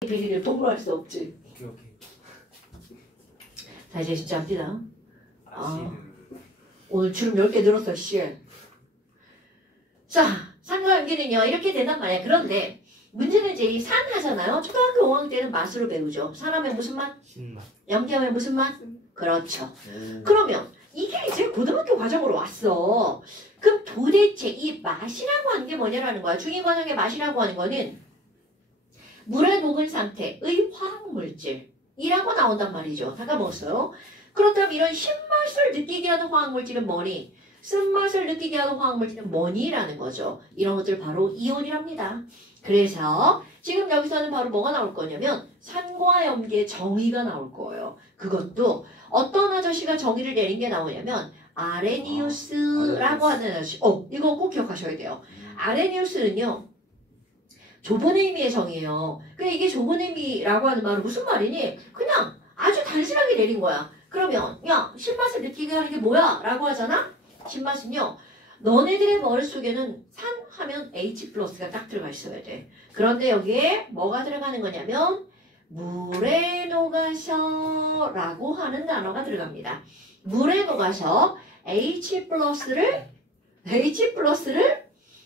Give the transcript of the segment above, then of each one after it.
비리를 통로할 수 없지. 오케이 오케이. 자, 이제 진짜 합니다. 오늘 주름 10개 늘었어, 씨. 자, 산과 연기는요, 이렇게 된단 말이야. 그런데, 문제는 이제 이 산 하잖아요. 초등학교 5학년 때는 맛으로 배우죠. 산하면 무슨 맛? 신맛. 연기하면 무슨 맛? 그렇죠. 그러면, 이게 이제 고등학교 과정으로 왔어. 그럼 도대체 이 맛이라고 하는 게 뭐냐라는 거야. 중위 과정의 맛이라고 하는 거는, 물에 녹은 상태의 화학물질이라고 나온단 말이죠. 다 까먹었어요. 그렇다면 이런 신맛을 느끼게 하는 화학물질은 뭐니? 쓴맛을 느끼게 하는 화학물질은 뭐니? 라는 거죠. 이런 것들 바로 이온이랍니다. 그래서 지금 여기서는 바로 뭐가 나올 거냐면 산과 염기의 정의가 나올 거예요. 그것도 어떤 아저씨가 정의를 내린 게 나오냐면 아레니우스라고 하는 아저씨. 이거 꼭 기억하셔야 돼요. 아레니우스는요. 좁은 의미의 정의예요. 그래 이게 좁은 의미라고 하는 말은 무슨 말이니? 그냥 아주 단순하게 내린 거야. 그러면 야 신맛을 느끼게 하는 게 뭐야? 라고 하잖아? 신맛은요. 너네들의 머릿속에는 산 하면 H+가 딱 들어가 있어야 돼. 그런데 여기에 뭐가 들어가는 거냐면 물에 녹아서 라고 하는 단어가 들어갑니다. 물에 녹아서 H+를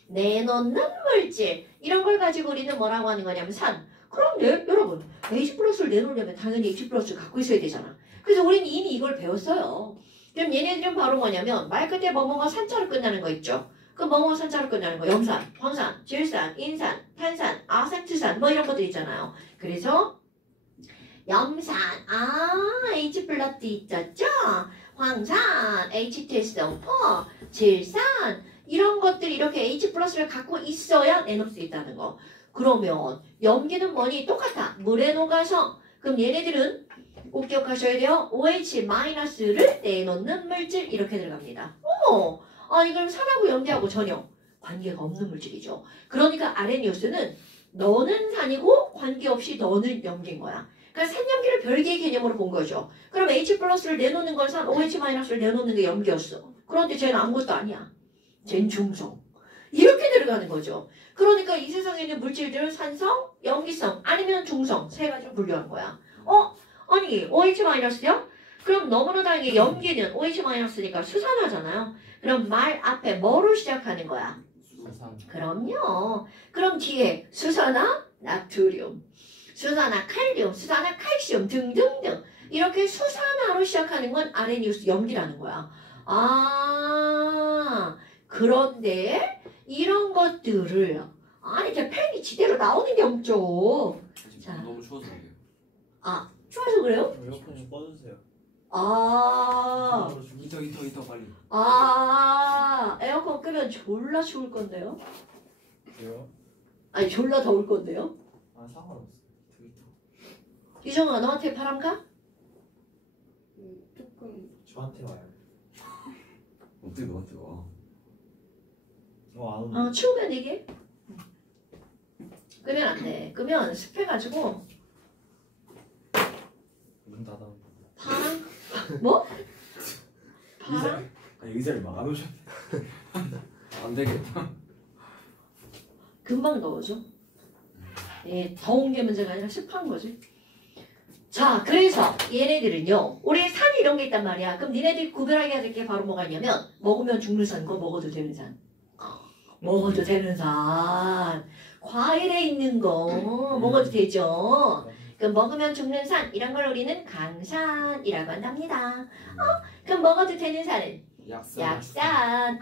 내놓는 물질 이런 걸 가지고 우리는 뭐라고 하는 거냐면 산. 그런데 여러분 H+를 내놓으려면 당연히 H+를 갖고 있어야 되잖아. 그래서 우리는 이미 이걸 배웠어요. 그럼 얘네들은 바로 뭐냐면 말 끝에 뭐뭐가 산자로 끝나는 거 있죠. 그 뭐뭐 산자로 끝나는 거 염산, 황산, 질산, 인산, 탄산, 아세트산 뭐 이런 것들 있잖아요. 그래서 염산 H+ 있었죠. 황산 H2SO4 질산 이런 것들이 이렇게 H+를 갖고 있어야 내놓을 수 있다는 거. 그러면 염기는 뭐니? 똑같아. 물에 녹아서. 그럼 얘네들은 꼭 기억하셔야 돼요. OH-를 내놓는 물질 이렇게 들어갑니다. 아니 그럼 산하고 염기하고 전혀 관계가 없는 물질이죠. 그러니까 아레니우스는 너는 산이고 관계없이 너는 염기인 거야. 그러니까 산염기를 별개의 개념으로 본 거죠. 그럼 H+를 내놓는 건 산, OH-를 내놓는 게 염기였어. 그런데 쟤는 아무것도 아니야. 쟨 중성. 이렇게 들어가는 거죠. 그러니까 이 세상에 있는 물질들은 산성, 염기성, 아니면 중성 세 가지로 분류한 거야. 아니 OH-요? 그럼 너무나 다행히 염기는 OH-니까 수산화잖아요. 그럼 말 앞에 뭐로 시작하는 거야? 수산. 그럼요. 그럼 뒤에 수산화, 나트륨, 수산화, 칼륨, 수산화, 칼슘 등등등 이렇게 수산화로 시작하는 건 아레니우스 염기라는 거야. 그런데 이런 것들을 아니 이렇게 팬이 지대로 나오는 게 없죠. 자. 너무 추워서 그래요. 추워서 그래요? 에어컨 좀 꺼주세요. 히터 빨리. 에어컨 끄면 졸라 추울 건데요? 왜요? 아니 졸라 더울 건데요? 상관없어요. 이정아 너한테 바람 가? 조금 저한테 와요. 어떻게 너한테 와? 안 오네. 추우면 얘기해. 끄면 안 돼. 끄면 습해가지고 문 닫아. 바람? 뭐? 바람? 아니 의자를 막아놓으셔. 안 되겠다. 금방 더워져. 예, 더운 게 문제가 아니라 습한 거지. 자, 그래서 얘네들은요. 우리 산 이런 게 있단 말이야. 그럼 니네들이 구별하게 될 게 바로 뭐가 있냐면 먹으면 죽는 산과 먹어도 되는 산. 먹어도 되는 산. 과일에 있는 거 먹어도 되죠. 그럼 먹으면 죽는 산 이런 걸 우리는 강산이라고 한답니다. 그럼 먹어도 되는 산은 약산.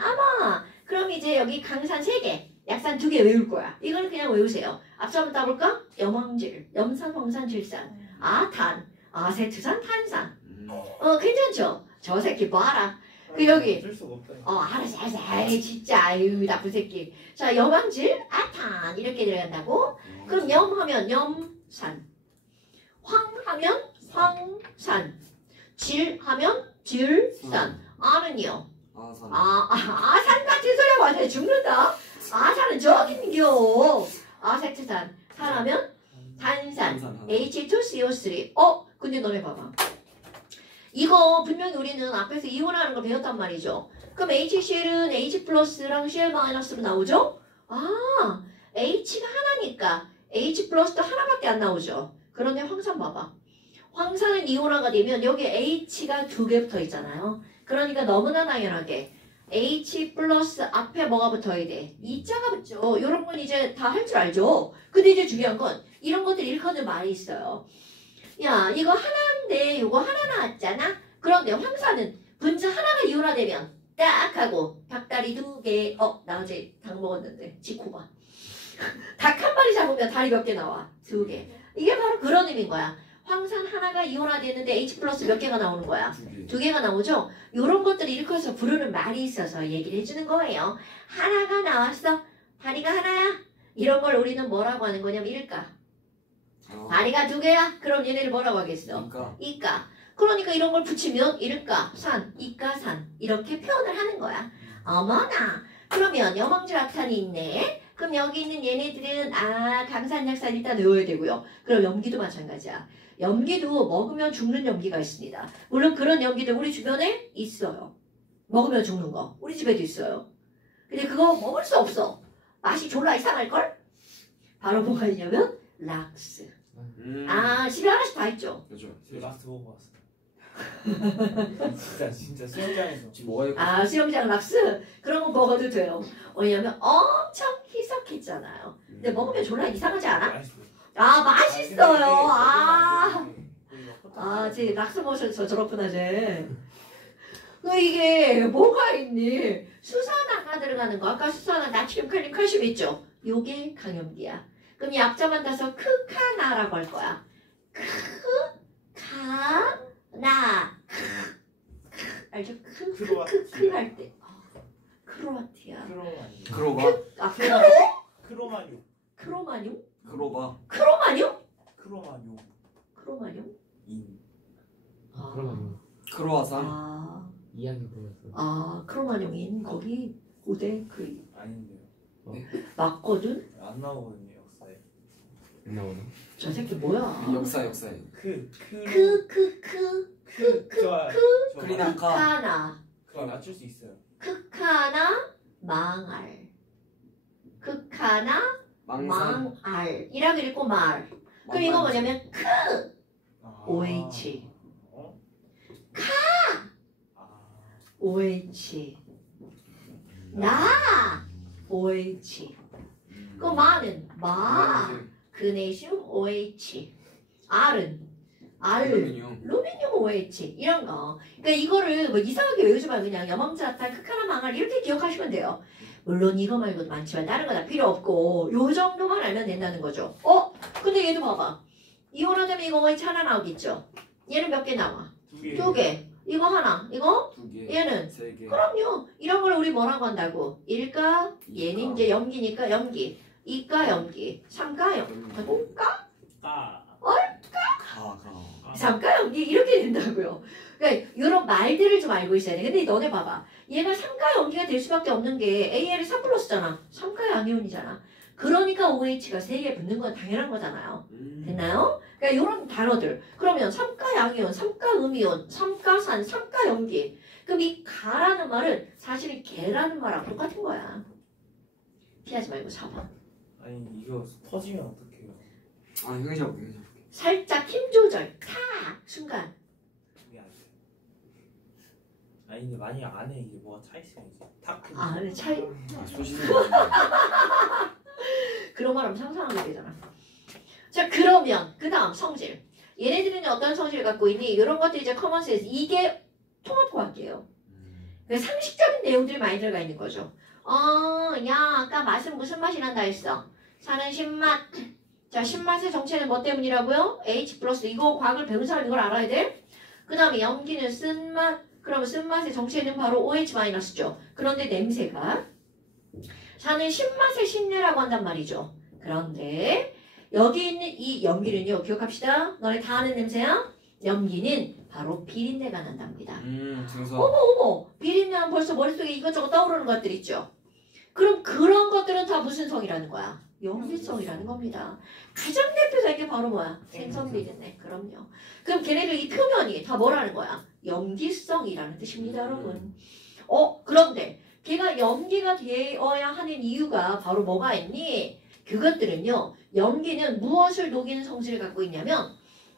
그럼 이제 여기 강산 3개, 약산 2개 외울 거야. 이걸 그냥 외우세요. 앞서 한번 따볼까? 염황질, 염산, 황산, 질산, 아탄, 아세트산, 탄산. 괜찮죠? 저 새끼 봐라. 그 여기 어쩔 수가 없다. 알았어. 아이 진짜 아유 나쁜 새끼. 자 염황질, 아탄 이렇게 들어간다고. 그럼 염하면 염산, 황하면 황산, 질하면 질산. 아는요? 아산. 아산 같은 소리 하고 완전히 죽는다. 아산은 저기 있는겨. 아세트산. 산하면 탄산. H2CO3. 근데 너네 봐봐. 이거 분명히 우리는 앞에서 이온하는 걸 배웠단 말이죠. 그럼 HCl은 H+랑 Cl-로 나오죠? H가 하나니까 H 플러스도 하나밖에 안 나오죠. 그런데 황산 봐봐. 황산은 이온화가 되면 여기 H가 2개 붙어 있잖아요. 그러니까 너무나 당연하게 H 플러스 앞에 뭐가 붙어야 돼? 2자가 붙죠. 이런 건 이제 다 할 줄 알죠. 근데 이제 중요한 건 이런 것들 일컫는 말이 있어요. 야, 이거 하나인데 이거 하나 나왔잖아. 그런데 황산은 분자 하나가 이온화되면 딱 하고 닭다리 2개. 나 어제 닭 먹었는데 지코 봐. 닭 한 마리 잡으면 다리 몇 개 나와? 2개. 이게 바로 그런 의미인 거야. 황산 하나가 이온화되는데 H 플러스 몇 개가 나오는 거야? 2개가 나오죠? 이런 것들을 일컬어서 부르는 말이 있어서 얘기를 해주는 거예요. 하나가 나왔어. 다리가 하나야. 이런 걸 우리는 뭐라고 하는 거냐면 일가. 다리가 2개야. 그럼 얘네를 뭐라고 하겠어? 이가. 그러니까 이런 걸 붙이면 일가, 산, 이가, 산 이렇게 표현을 하는 거야. 어머나. 그러면 염황질악탄이 있네. 그럼 여기 있는 얘네들은 강산약산 일단 외워야 되고요. 그럼 염기도 마찬가지야. 염기도 먹으면 죽는 염기가 있습니다. 물론 그런 염기들 우리 주변에 있어요. 먹으면 죽는 거. 우리 집에도 있어요. 근데 그거 먹을 수 없어. 맛이 졸라 이상할걸? 바로 뭐가 있냐면 락스. 집에 하나씩 다 있죠. 그렇죠. 락스 보고 왔어. 진짜 수영장에서 지금 뭐가 있고 수영장 락스? 그런 거 먹어도 돼요. 왜냐면 엄청 희석했잖아요. 근데 먹으면 졸라 이상하지 않아? 맛있어요. 맛있어요. 쟤 락스 먹어서 저렇구나, 쟤. 이게 뭐가 있니? 수산화가 들어가는 거. 아까 수산화 나트륨, 칼륨, 칼슘 있죠? 요게 강염기야. 그럼 이 앞자만 따서 크카나라고 할 거야. 크카나. 알죠? 크크크 할 때. 크로아티아. 크로바 크로마뇽. 크로마뇽? 크로바 크로마뇽? 크로마뇽. 크로마뇽? 인. 그러면 크로아상 2학년 보였어. 크로마뇽인 거기 고대 그 아닌데요. 맞거든? 안 나오거든요 역사에. 안 나오나? 저 새끼 뭐야? 역사에 저 크리나카 크카나. 그거 맞출 수 있어요. 크카나 망알. 크카나 망산 망알이라고 읽고 말. 그럼 이거 뭐냐면 OH. OH. 나 OH. 그 마는 마. 그네슘 OH. R은 루미늄 OH 이런 거. 그러니까 이거를 뭐 이상하게 외우지 말고 그냥 염황자탈, 크카나 망할 이렇게 기억하시면 돼요. 물론 이거 말고도 많지만 다른 거 다 필요 없고 요 정도만 알면 된다는 거죠. 근데 얘도 봐봐. 이온화되면 이거 OH 하나 나오겠죠. 얘는 몇 개 나와? 2개. 이거 하나. 이거? 2개 얘는? 3개 그럼요. 이런 걸 우리 뭐라고 한다고? 일가, 얘는 이제 염기니까 염기. 이가 염기. 삼가 염기. 가? 삼가 염기 이렇게 된다고요. 그러니까 이런 말들을 좀 알고 있어야 돼. 근데 너네 봐봐. 얘가 삼가 염기가 될 수밖에 없는 게 AL이 3 플러스잖아. 삼가 양이온이잖아. 그러니까 OH가 3개 붙는 건 당연한 거잖아요. 됐나요? 그러니까 이런 단어들. 그러면 삼가 양이온, 삼가 음이온, 삼가산, 삼가 염기. 그럼 이 가라는 말은 사실은 개라는 말하고 똑같은 거야. 피하지 말고 4번. 아니 이거 터지면 어떡해요? 형이 잡을게 살짝 힘 조절. 타! 순간. 그게 안 돼. 아니 근데 만약 안에 이게 뭐가 차 있으면 이제 탁. 근데 차이. 소신이 그런 말 하면 상상하게 되잖아. 자, 그러면 그 다음 성질. 얘네들은 어떤 성질을 갖고 있니? 이런 것들이 이제 커먼센스. 이게 통합과학이에요. 상식적인 내용들이 많이 들어가 있는 거죠. 아까 맛은 무슨 맛이 난다 했어? 사는 신맛. 자, 신맛의 정체는 뭐 때문이라고요? H 플러스. 이거 과학을 배운 사람 이걸 알아야 돼. 그 다음에 염기는 쓴맛. 그러면 쓴맛의 정체는 바로 OH 마이너스죠. 그런데 냄새가 사는 신맛의 신내라고 한단 말이죠. 그런데 여기 있는 이 염기는요. 기억합시다. 너네 다 아는 냄새야? 염기는 바로 비린내가 난답니다. 증서 어머 비린내하면 벌써 머릿속에 이것저것 떠오르는 것들 있죠. 그럼 그런 것들은 다 무슨 성이라는 거야? 염기성이라는 겁니다. 가장 대표적인 게 바로 뭐야? 생선 비린내. 그럼요. 그럼 걔네들 이 표면이 다 뭐라는 거야? 염기성이라는 뜻입니다, 여러분. 그런데 걔가 염기가 되어야 하는 이유가 바로 뭐가 있니? 그것들은요. 염기는 무엇을 녹이는 성질을 갖고 있냐면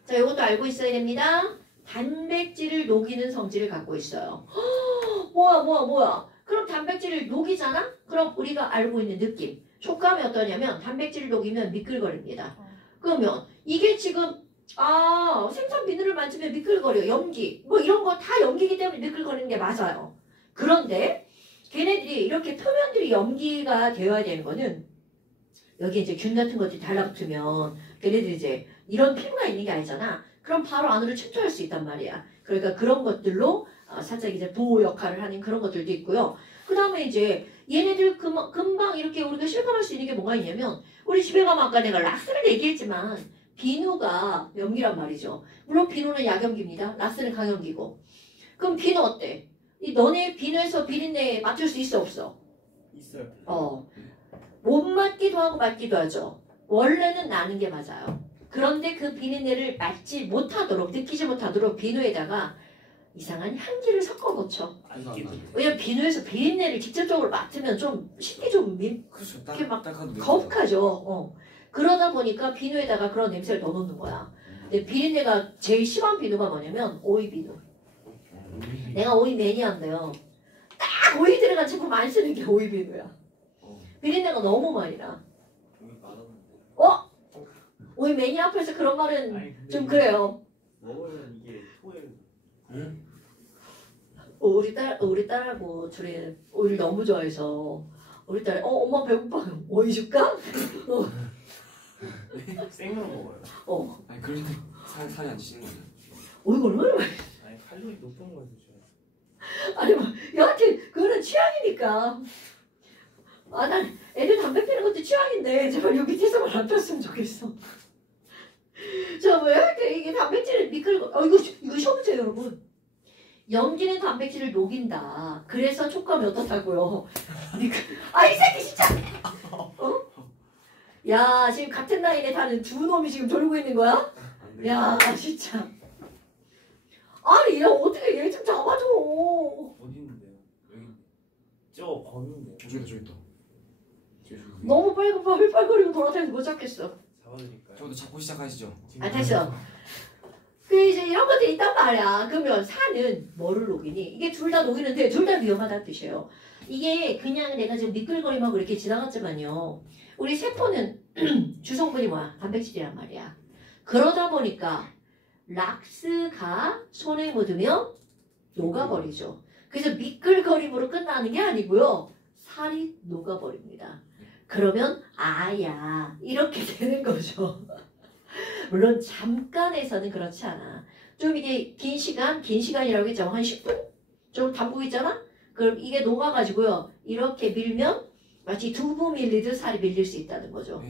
자, 이것도 알고 있어야 됩니다. 단백질을 녹이는 성질을 갖고 있어요. 뭐야. 그럼 단백질을 녹이잖아? 그럼 우리가 알고 있는 느낌. 촉감이 어떠냐면 단백질을 녹이면 미끌거립니다. 그러면 이게 지금 생선 비늘을 만지면 미끌거려. 염기. 뭐 이런 거 다 염기이기 때문에 미끌거리는 게 맞아요. 그런데 걔네들이 이렇게 표면들이 염기가 되어야 되는 거는 여기 이제 균 같은 것들이 달라붙으면 걔네들이 이제 이런 피부가 있는 게 아니잖아. 그럼 바로 안으로 침투할 수 있단 말이야. 그러니까 그런 것들로 살짝 이제 보호 역할을 하는 그런 것들도 있고요. 그 다음에 이제 얘네들 금방 이렇게 우리가 실감할 수 있는 게 뭐가 있냐면 우리 집에 가면 아까 내가 락스를 얘기했지만 비누가 염기란 말이죠. 물론 비누는 약염기입니다. 락스는 강염기고. 그럼 비누 어때? 너네 비누에서 비린내 맡을 수 있어 없어? 있어요. 못 맡기도 하고 맡기도 하죠. 원래는 나는 게 맞아요. 그런데 그 비린내를 맡지 못하도록 느끼지 못하도록 비누에다가 이상한 향기를 섞어 놓죠. 왜냐면 비누에서 비린내를 직접적으로 맡으면 좀 쉽게 좀 그렇죠. 이렇게 막 딱딱하도 거북하죠. 그러다 보니까 비누에다가 그런 냄새를 넣어놓는 거야. 근데 비린내가 제일 심한 비누가 뭐냐면 오이 비누. 내가 오이 매니아인데요. 딱 오이 들어간 제품 안 쓰는 게 오이 비누야. 비린내가 너무 많이 나. 오이 매니아 앞에서 그런 말은 좀 그래요. 먹으면 이게 토해. 우리 딸하고 둘이 오이를 너무 좋아해서 우리 딸이 엄마 배고파 오이 줄까? 생으로 먹어요. 아니 그런데 살이 안 찌는 거죠? 오이가 얼마나 많이 아니 칼로리 높은 거 드셔요. 아니 뭐 여하튼 그거는 취향이니까 난 애들 담배 피는 것도 취향인데 제발 요 밑에서만 안 폈으면 좋겠어. 저 왜 이렇게 이게 단백질을 미끌고 이거 쉬어보세요 여러분. 염기는 단백질을 녹인다. 그래서 촉감이 어떻다고요? 이 새끼 진짜! 야 지금 같은 라인에 다른 두 놈이 지금 돌고 있는 거야? 야 진짜. 아니 야 어떻게 얘 좀 잡아줘. 어디 있는데요? 여기 있는데. 저 걷는데. 저기 있다. 너무 빨빨거리고 돌아다니면서 못 잡겠어. 잡아드릴까요? 저도 잡고 시작하시죠. 됐어. 그 이제 이런 것들이 있단 말이야. 그러면 산은 뭐를 녹이니? 이게 둘 다 녹이는데 둘 다 위험하다는 뜻이에요. 이게 그냥 내가 지금 미끌거림하고 이렇게 지나갔지만요. 우리 세포는 주성분이 뭐야? 단백질이란 말이야. 그러다 보니까 락스가 손에 묻으면 녹아버리죠. 그래서 미끌거림으로 끝나는 게 아니고요. 살이 녹아버립니다. 그러면 아야 이렇게 되는 거죠. 물론 잠깐에서는 그렇지 않아. 좀 이게 긴 시간이라고 했잖아. 한 10분? 좀 담고 있잖아? 그럼 이게 녹아가지고요. 이렇게 밀면 마치 두부 밀리듯 살이 밀릴 수 있다는 거죠.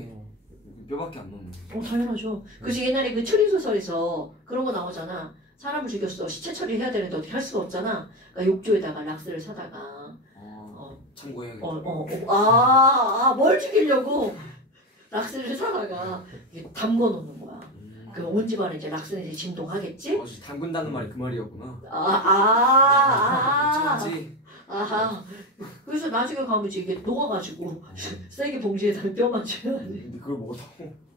뼈밖에 안 넣는. 당연하죠. 그래서 옛날에 그 추리소설에서 그런 거 나오잖아. 사람을 죽였어. 시체 처리해야 되는데 어떻게 할 수가 없잖아. 그러니까 욕조에다가 락스를 사다가 참고해야겠다. 뭘 죽이려고 락스를 사다가 담궈 놓는 거야. 그럼 온 집안에 이제 락스는 이제 진동하겠지? 담근다는 말이 그 말이었구나. 아하. 그래서 나중에 가면 이게 녹아가지고 쓰레기 봉지에다 뼈만 줘야지. 근데 그걸 먹었다고?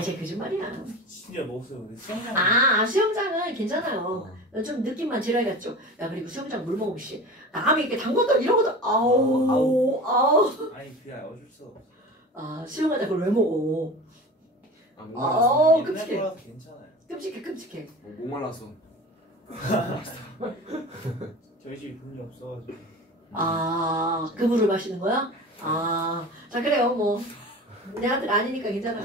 이제 거짓말이야. 진짜 먹었어요. 근데 수영장. 수영장은 괜찮아요. 좀 느낌만 지라이 같죠. 야 그리고 수영장 물 먹으면 씨 남이 이렇게 담궜다 이런 것도 아우. 아니 그게 어쩔 수 없어. 수영하다 그걸 왜 먹어? 끔찍해. 옛날 거라서 괜찮아요. 끔찍해. 목말라서. 저희 집에 돈이 없어가지고. 그 물을 마시는 거야? 자 그래요 뭐 내 아들 아니니까 괜찮아요.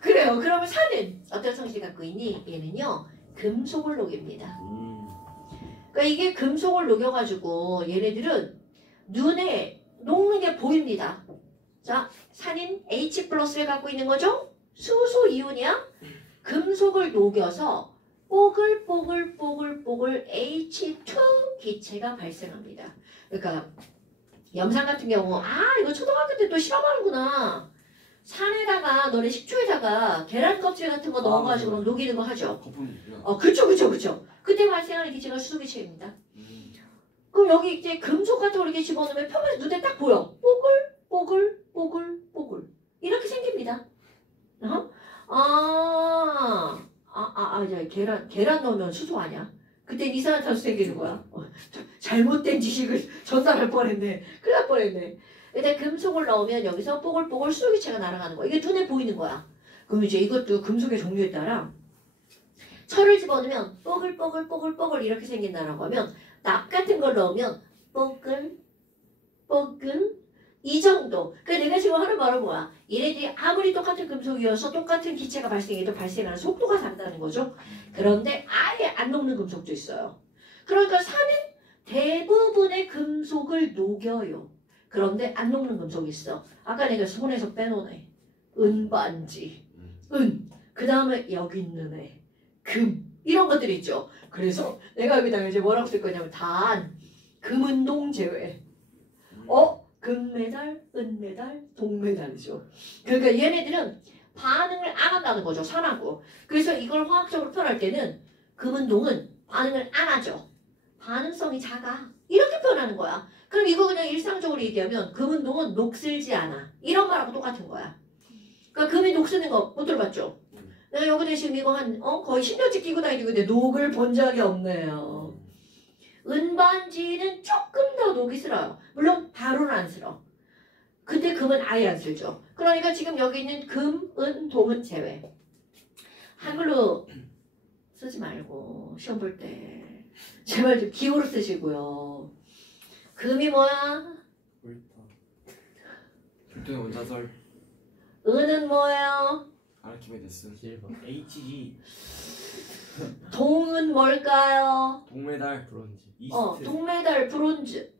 그래요. 그러면 산은 어떤 성질을 갖고 있니? 얘는요 금속을 녹입니다. 그러니까 이게 금속을 녹여가지고 얘네들은 눈에 녹는 게 보입니다. 자 산인 H+를 갖고 있는 거죠? 수소 이온이야. 금속을 녹여서 뽀글뽀글 H2 기체가 발생합니다. 그러니까 염산 같은 경우 이거 초등학교 때 또 실험하는구나. 산에다가 너네 식초에다가 계란 껍질 같은 거 넣어가지고 녹이는 거 하죠. 그쵸. 그때 발생하는 기체가 수소 기체입니다. 그럼 여기 이제 금속 같은 거 이렇게 집어넣으면 표면에 눈에 딱 보여. 뽀글 이렇게 생깁니다. 계란 넣으면 수소 아니야? 그때 이상한 탄소 생기는 거야. 잘못된 지식을 전달할 뻔했네. 큰일 날 뻔했네. 일단 금속을 넣으면 여기서 뽀글뽀글 수소기체가 날아가는 거야. 이게 눈에 보이는 거야. 그럼 이제 이것도 금속의 종류에 따라 철을 집어넣으면 뽀글 이렇게 생긴다라고 하면 납 같은 걸 넣으면 뽀글 이 정도. 그러니까 내가 지금 하는 말은 뭐야? 얘네들이 아무리 똑같은 금속이어서 똑같은 기체가 발생해도 발생하는 속도가 다르다는 거죠. 그런데 아예 안 녹는 금속도 있어요. 그러니까 산은 대부분의 금속을 녹여요. 그런데 안 녹는 금속이 있어. 아까 내가 손에서 빼놓네. 은반지, 그 다음에 여기 있는 애, 금, 이런 것들 있죠. 그래서 내가 여기다가 이제 뭐라고 쓸 거냐면 단, 금은동 제외. 금메달, 은메달, 동메달이죠. 그러니까 얘네들은 반응을 안 한다는 거죠. 산하고. 그래서 이걸 화학적으로 표현할 때는 금은동은 반응을 안 하죠. 반응성이 작아. 이렇게 표현하는 거야. 그럼 이거 그냥 일상적으로 얘기하면 금은동은 녹슬지 않아. 이런 말하고 똑같은 거야. 그러니까 금이 녹슬는 거 못 들어봤죠? 내가 여기다 지금 이거 거의 10년째 끼고 다니고 있는데 녹을 본 적이 없네요. 은반지는 조금 더 녹이 슬어요. 물론 바로는 안 슬어. 근데 금은 아예 안 슬죠. 그러니까 지금 여기 있는 금, 은, 동은 제외. 한글로 쓰지 말고 시험 볼 때 제발 좀 기호로 쓰시고요. 금이 뭐야? 교통의 원자설. 은은 뭐예요? 아르키메데스. 실버. HG 동은 뭘까요? 동메달. 브론즈. 이스트 동메달, 브론즈.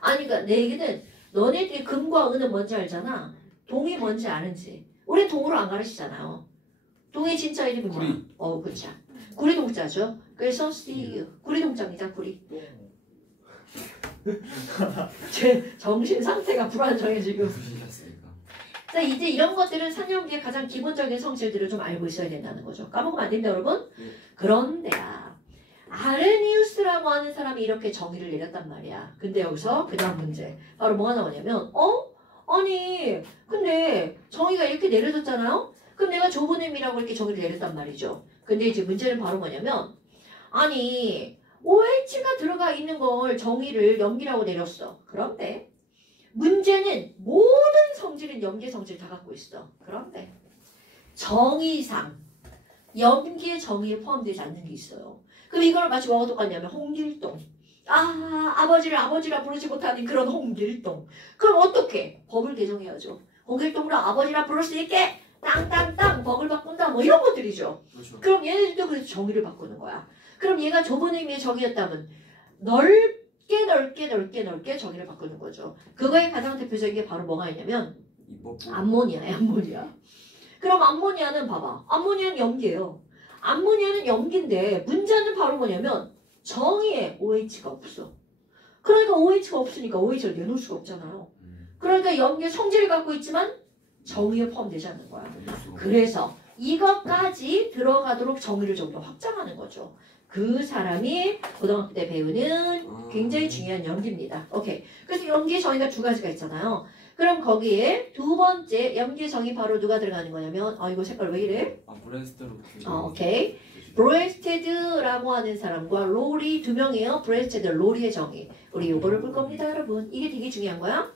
아니, 그러니까 내 얘기는 너네들이 금과 은은 뭔지 알잖아. 동이 뭔지 아는지. 우리 동으로 안 가르치잖아요. 동의 진짜 이름이 뭐야? 구리. 그쵸. 구리 동자죠. 그래서 CU. 구리 동자입니다, 구리. 제 정신 상태가 불안정해, 지금. 부시셨으니까. 자, 이제 이런 것들은 산염기의 가장 기본적인 성질들을 좀 알고 있어야 된다는 거죠. 까먹으면 안 됩니다, 여러분. 네. 그런데야. 아르니우스라고 하는 사람이 이렇게 정의를 내렸단 말이야. 근데 여기서 그 다음 문제. 바로 뭐가 나오냐면, 아니, 근데 정의가 이렇게 내려졌잖아요? 그럼 내가 좁은 의미라고 이렇게 정의를 내렸단 말이죠. 근데 이제 문제는 바로 뭐냐면, 아니, OH가 들어가 있는 걸 정의를 염기라고 내렸어. 그런데, 문제는 모든 성질은 염기의 성질 다 갖고 있어. 그런데, 정의상, 염기의 정의에 포함되지 않는 게 있어요. 그럼 이걸 마치 뭐가 똑같냐면 홍길동. 아버지를 아버지라 부르지 못하는 그런 홍길동. 그럼 어떻게? 법을 개정해야죠. 홍길동으로 아버지라 부를 수 있게 땅땅땅 법을 바꾼다 뭐 이런 것들이죠. 그렇죠. 그럼 얘네들도 그래서 정의를 바꾸는 거야. 그럼 얘가 좁은 의미의 정의였다면 넓게 정의를 바꾸는 거죠. 그거의 가장 대표적인 게 바로 뭐가 있냐면 이법부. 암모니아. 그럼 암모니아는 봐봐. 암모니아는 염기예요. 암모니아는 염기인데 문제는 바로 뭐냐면 정의에 OH가 없어. 그러니까 OH가 없으니까 OH를 내놓을 수가 없잖아요. 그러니까 염기의 성질을 갖고 있지만 정의에 포함되지 않는 거야. 그래서 이것까지 들어가도록 정의를 좀 더 확장하는 거죠. 그 사람이 고등학교 때 배우는 굉장히 중요한 염기입니다. 오케이. 그래서 염기의 정의가 두 가지가 있잖아요. 그럼 거기에 두 번째 염기의 정의 바로 누가 들어가는 거냐면 이거 색깔 왜 이래? 브레스트로. 오케이. 브레스테드라고 하는 사람과 로리 두 명이에요. 브레스테드, 로리의 정의. 우리 요거를 볼 겁니다, 여러분. 이게 되게 중요한 거야.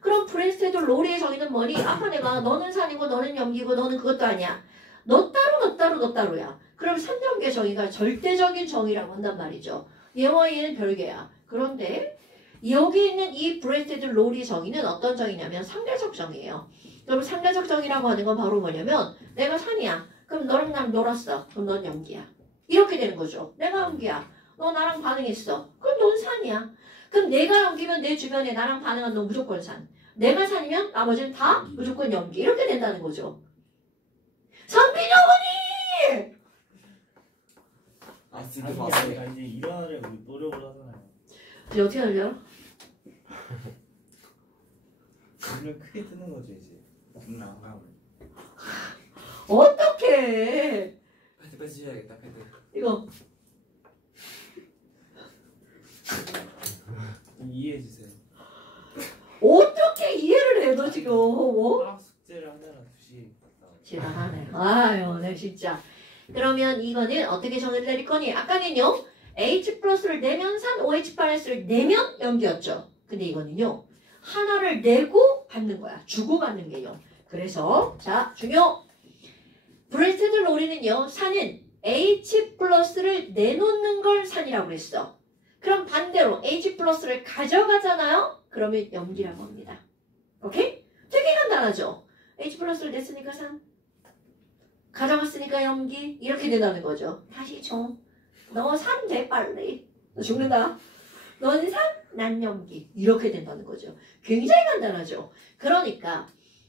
그럼 브레스테드, 로리의 정의는 뭐니? 아까 내가 너는 산이고 너는 염기고 너는 그것도 아니야. 너 따로야. 그럼 산염기의 정의가 절대적인 정의라고 한단 말이죠. 얘와 얘는 별개야. 그런데 여기 있는 이 브레스테드, 로리 정의는 어떤 정의냐면 상대적 정의예요. 그럼 상대적 정의라고 하는 건 바로 뭐냐면 내가 산이야. 그럼 너랑 나랑 놀았어. 그럼 넌 염기야. 이렇게 되는 거죠. 내가 염기야. 너 나랑 반응했어. 그럼 넌 산이야. 그럼 내가 염기면 내 주변에 나랑 반응한 넌 무조건 산. 내가 산이면 나머지는 다 무조건 염기. 이렇게 된다는 거죠. 선빈이 어머니! 아스드 아니 바스. 내가 이제 일어나려고 노력을 하잖아요. 이제 어떻게 하려? 눈을 크게 뜨는 거죠 이제. 눈을 안 감을. 어떡해! 패드 해야겠다. 패드. 이거 이해해 주세요. 어떻게 이해를 해, 너 지금? 화학 숙제를 하느라 2시 갔다 와. 지랄하네. 아유, 네, 진짜. 그러면 이거는 어떻게 정의를 내릴 거니? 아까는요, H 플러스를 내면 산, OH 마이너스를 내면 염기였죠. 근데 이거는요, 하나를 내고 받는 거야. 주고 받는 개념. 그래서, 자, 중요. 브레스테드 로리는요, 산은 H 플러스를 내놓는 걸 산이라고 그랬어. 그럼 반대로 H 플러스를 가져가잖아요? 그러면 염기라고 합니다. 오케이? 되게 간단하죠? H 플러스를 냈으니까 산, 가져갔으니까 염기, 이렇게 된다는 거죠. 다시 줘. 너 산 돼, 빨리. 너 죽는다. 넌 산, 난 염기. 이렇게 된다는 거죠. 굉장히 간단하죠? 그러니까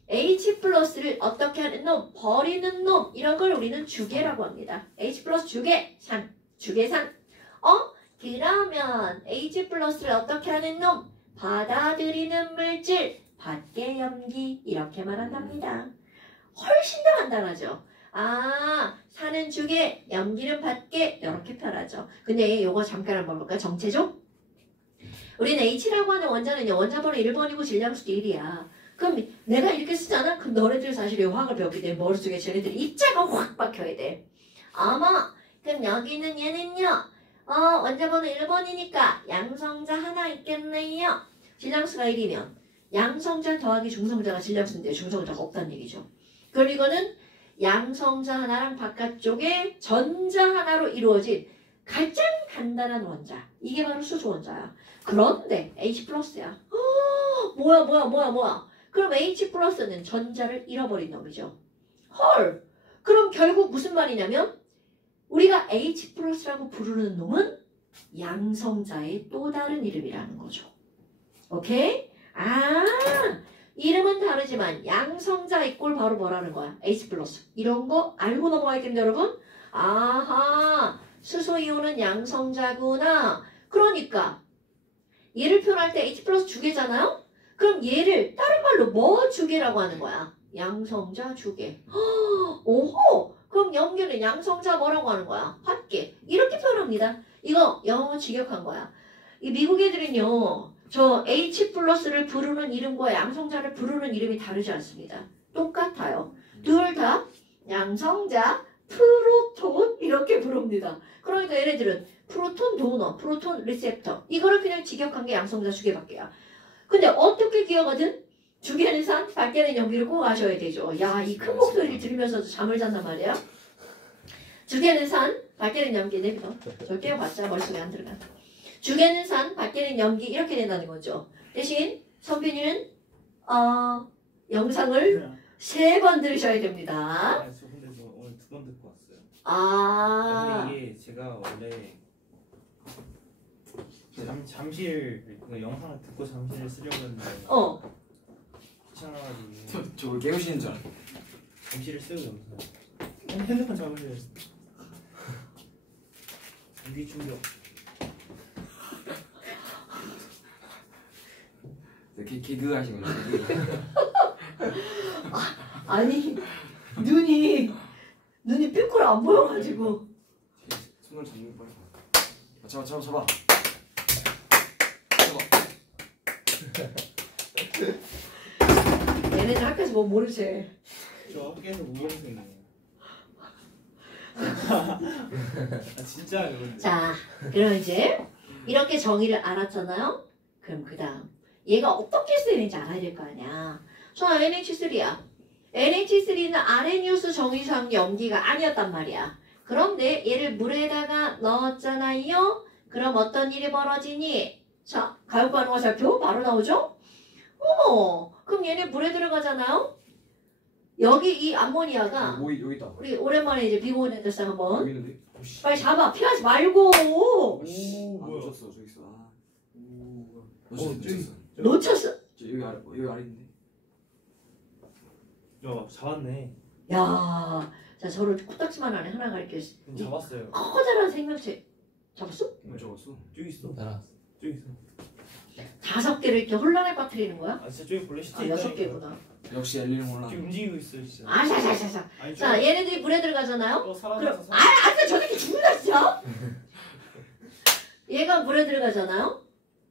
H 플러스를 어떻게 하는 놈, 버리는 놈, 이런 걸 우리는 주계라고 합니다. H 플러스 주계, 산, 주계산. 그러면 H 플러스를 어떻게 하는 놈, 받아들이는 물질, 받게 염기, 이렇게 말한답니다. 훨씬 더 간단하죠? 아, 산은 주계, 염기는 받게, 이렇게 표현하죠. 근데 요거 잠깐 한번 볼까요? 정체죠? 우리는 H라고 하는 원자는요, 원자번호 1번이고 질량수도 1이야. 그럼 내가 이렇게 쓰잖아? 그럼 너네들 사실 이 화학을 배웠기 때문에 머릿속에 쟤네들 입자가 확 박혀야 돼. 그럼 여기는 얘는요, 원자번호 1번이니까 양성자 하나 있겠네요. 질량수가 1이면 양성자 더하기 중성자가 질량수인데 중성자가 없다는 얘기죠. 그럼 이거는 양성자 하나랑 바깥쪽에 전자 하나로 이루어진 가장 간단한 원자. 이게 바로 수소 원자야. 그런데 H 플러스야. 뭐야. 그럼 H 플러스는 전자를 잃어버린 놈이죠. 헐. 그럼 결국 무슨 말이냐면 우리가 H 플러스라고 부르는 놈은 양성자의 또 다른 이름이라는 거죠. 오케이? 이름은 다르지만 양성자 이꼴 바로 뭐라는 거야? H 플러스. 이런 거 알고 넘어가겠는데 여러분? 아하, 수소이온은 양성자구나. 그러니까 얘를 표현할 때 H 플러스 주계잖아요? 그럼 얘를 다른 말로 뭐 주계라고 하는 거야? 양성자 주계. 오호! 그럼 염기는 양성자 뭐라고 하는 거야? 합계. 이렇게 표현합니다. 이거 영어 직역한 거야. 이 미국 애들은요, 저 H 플러스를 부르는 이름과 양성자를 부르는 이름이 다르지 않습니다. 똑같아요. 둘 다 양성자, 프로톤 이렇게 부릅니다. 그러니까 얘네들은 프로톤 도너, 프로톤 리셉터 이거를 그냥 직역한 게 양성자 주계밖에야. 근데 어떻게 기억하든 주계는 산, 밖에는 염기를 꼭 아셔야 되죠. 야, 이 큰 목소리를 들으면서도 잠을 잔단 말이야. 주계는 산, 밖에는 염기. 내비둬. 저 깨워봤자 머릿속에 안 들어가. 주계는 산, 밖에는 염기 이렇게 된다는 거죠. 대신 선빈이는 영상을 3번 들으셔야 됩니다. 저 근데 저 오늘 2번 듣고 왔어요. 근데 이게 제가 원래 잠실 그 영상을 듣고 잠실을 쓰려고 했는데 귀찮아가지고 저걸 깨우시는 줄 알았어. 잠실을 쓰고 영상 핸드폰 잠실을 유기 충격. 개그 하신 거죠? 아니 눈이 삐꾸를 안 보여가지고. 손을 잡는 거 빨리. 잡아. 얘네들 학교에서 뭐 모르지. 저 학교에서 뭐 모르는 생각이에요. 진짜 이건. 자, 그럼 이제 이렇게 정의를 알았잖아요. 그럼 그 다음 얘가 어떻게 쓰이는지 알아야 될 거 아니야. 자, NH3야. NH3는 아레니우스 정의상 염기가 아니었단 말이야. 그런데 얘를 물에다가 넣었잖아요. 그럼 어떤 일이 벌어지니? 자, 가역반응화 살펴 바로 나오죠? 그럼 얘네 물에 들어가잖아요. 여기 이 암모니아가 여기 있다. 우리 오랜만에 이제 비보는 애들상 한번 여기 있는데. 빨리 잡아. 피하지 말고. 오 안 뭐야? 놓쳤어. 저기 있어. 저기. 놓쳤어. 놓쳤어. 여기 아래 있는데. 야 잡았네. 야, 자 저를 코딱지만 안에 하나 가르쳤어. 잡았어요. 커다란 생명체 잡았어? 뭐 적었어? 저기 있어. 날아갔어. 저기 있어. 5개를 이렇게 혼란에 빠뜨리는 거야? 아 진짜 저기 본래 시체 6개구나. 역시 엘리는 몰라. 지금 움직이고 있어요 진짜. 아샤샤샤샤. 아니 자, 얘네들이 물에 들어가잖아요. 또 그럼 살아나서 안돼 저 새끼 죽는다 진짜. 얘가 물에 들어가잖아요.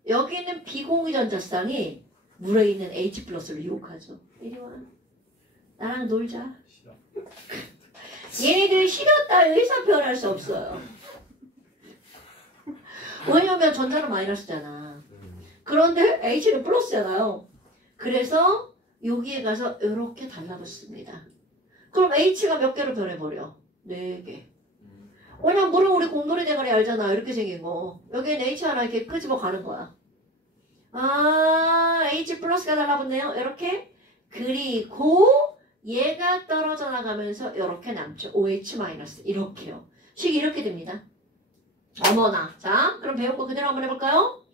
여기 있는 비공유 전자쌍이 물에 있는 H 플러스를 유혹하죠. 이리 와. 나랑 놀자. 싫어. 얘네들 싫었다 의사 표현할 수 없어요. 왜냐면 전자는 마이너스잖아. 그런데 H는 플러스잖아요. 그래서 여기에 가서 이렇게 달라붙습니다. 그럼 H가 몇 개로 변해버려? 4개. 왜냐면 물은 우리 공돌이 대가리 알잖아. 이렇게 생긴 거. 여기는 H 하나 이렇게 끄집어 가는 거야. 아, H 플러스가 달라붙네요. 이렇게. 그리고 얘가 떨어져 나가면서 이렇게 남죠. OH 마이너스. 이렇게요. 식이 이렇게 됩니다. 어머나. 자, 그럼 배운 거 그대로 한번 해볼까요?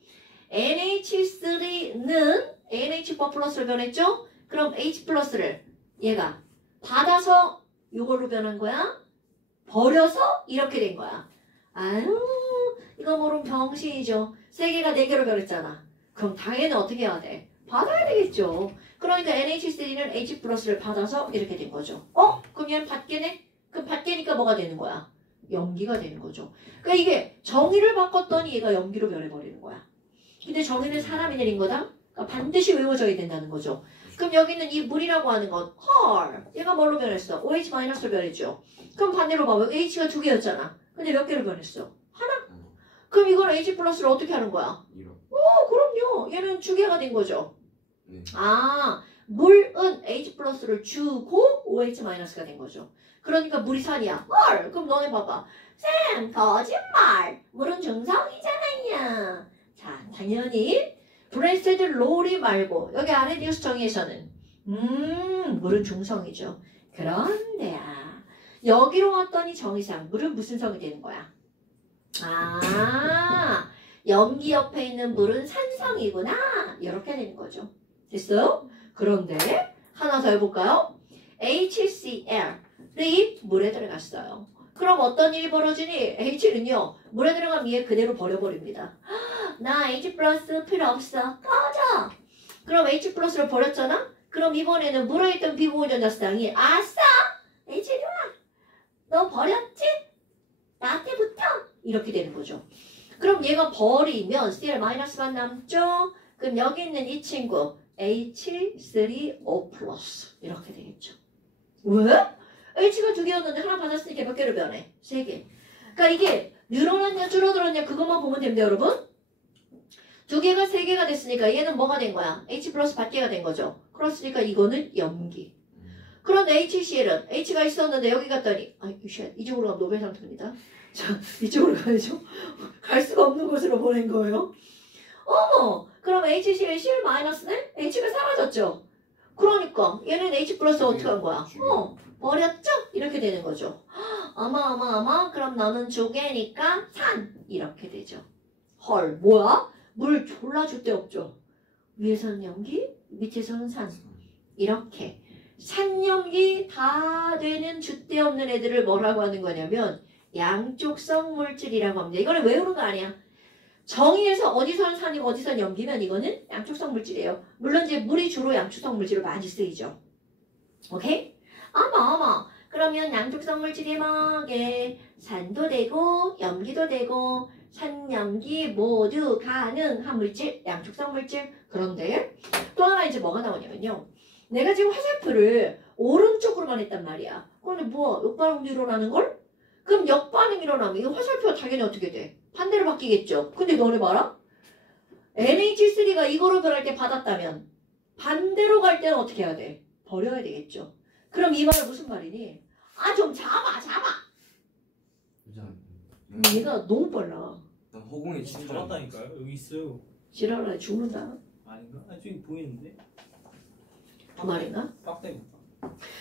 NH3는 NH4 플러스로 변했죠? 그럼 H 플러스를 얘가 받아서 이걸로 변한 거야? 버려서 이렇게 된 거야. 아유, 이거 모르면 병신이죠. 3개가 4개로 변했잖아. 그럼 당연히 어떻게 해야 돼? 받아야 되겠죠. 그러니까 NH3는 H 플러스를 받아서 이렇게 된 거죠. 그럼 얘는 받게네? 그럼 받게니까 뭐가 되는 거야? 염기가 되는 거죠. 그러니까 이게 정의를 바꿨더니 얘가 염기로 변해버리는 거야. 근데 정의는 사람이 내린 거다? 그러니까 반드시 외워져야 된다는 거죠. 그럼 여기는 이 물이라고 하는 건 헐, 얘가 뭘로 변했어? OH-로 변했죠. 그럼 반대로 봐봐. H가 2개였잖아. 근데 몇 개로 변했어? 하나. 그럼 이걸 H 플러스를 어떻게 하는 거야? 그럼요. 얘는 주개가 된 거죠. 네. 아, 물은 H 플러스를 주고 OH-가 된 거죠. 그러니까 물이 산이야. 헐, 그럼 너네 봐봐. 쌤, 거짓말. 물은 중성이잖아요. 자, 당연히 브레스테드 로리 말고 여기 아래 뉴스 정의에서는 물은 중성이죠. 그런데야 여기로 왔더니 정의상 물은 무슨 성이 되는 거야? 아, 염기 옆에 있는 물은 산성이구나. 이렇게 되는 거죠. 됐어요? 그런데 하나 더 해볼까요? HCl이 물에 들어갔어요. 그럼 어떤 일이 벌어지니? H는요, 물에 들어가면 얘 그대로 버려버립니다. 나 H 플러스 필요 없어. 꺼져! 그럼 H 플러스를 버렸잖아? 그럼 이번에는 물에 있던 비공유전자쌍이 아싸! H 이리 와! 너 버렸지? 나한테 붙어! 이렇게 되는 거죠. 그럼 얘가 버리면 Cl-만 남죠? 그럼 여기 있는 이 친구 H3O 플러스 이렇게 되겠죠. 왜? H가 2개였는데 하나 받았으니까 몇 개로 변해? 3개. 그러니까 이게 늘어났냐 줄어들었냐 그것만 보면 됩니다, 여러분. 2개가 3개가 됐으니까 얘는 뭐가 된 거야? H 플러스 받개가 된 거죠. 그렇으니까 이거는 염기. 그런데 HCl은 H가 있었는데 여기 갔더니 이쪽으로 가면 노벨 상품입니다. 자, 이쪽으로 가야죠. 갈 수가 없는 곳으로 보낸 거예요. 어머, 그럼 HCl Cl-네? H가 사라졌죠. 그러니까 얘는 H 플러스 어떻게 한 거야? 버렸죠? 이렇게 되는 거죠. 어머, 그럼 너는 조개니까 산! 이렇게 되죠. 헐, 뭐야? 물 졸라 줄 데 없죠. 위에서는 염기, 밑에서는 산. 이렇게 산염기 다 되는 줏대 없는 애들을 뭐라고 하는 거냐면 양쪽성 물질이라고 합니다. 이거는 외우는 거 아니야. 정의에서 어디선 산이고 어디선 염기면 이거는 양쪽성 물질이에요. 물론 이제 물이 주로 양쪽성 물질로 많이 쓰이죠. 오케이? 어머. 그러면 양쪽성 물질이 뭐게? 산도 되고 염기도 되고 산염기 모두 가능한 물질, 양쪽성 물질. 그런데 또 하나 이제 뭐가 나오냐면요. 내가 지금 화살표를 오른쪽으로만 했단 말이야. 그런데 뭐 역반응도 일어나는 걸? 그럼 역반응 일어나면 이 화살표가 당연히 어떻게 돼? 반대로 바뀌겠죠. 근데 너네 봐라. NH3가 이거로 변할 때 받았다면 반대로 갈 때는 어떻게 해야 돼? 버려야 되겠죠. 그럼 이 말은 무슨 말이니? 좀 잡아. 얘가 너무 빨라. 난 허공에 치는 줄 알았는데. 잡았다니까요. 여기 있어요. 지랄하네 죽는다. 아닌가? 저기 보이는데. 그 말인가? 빡대고.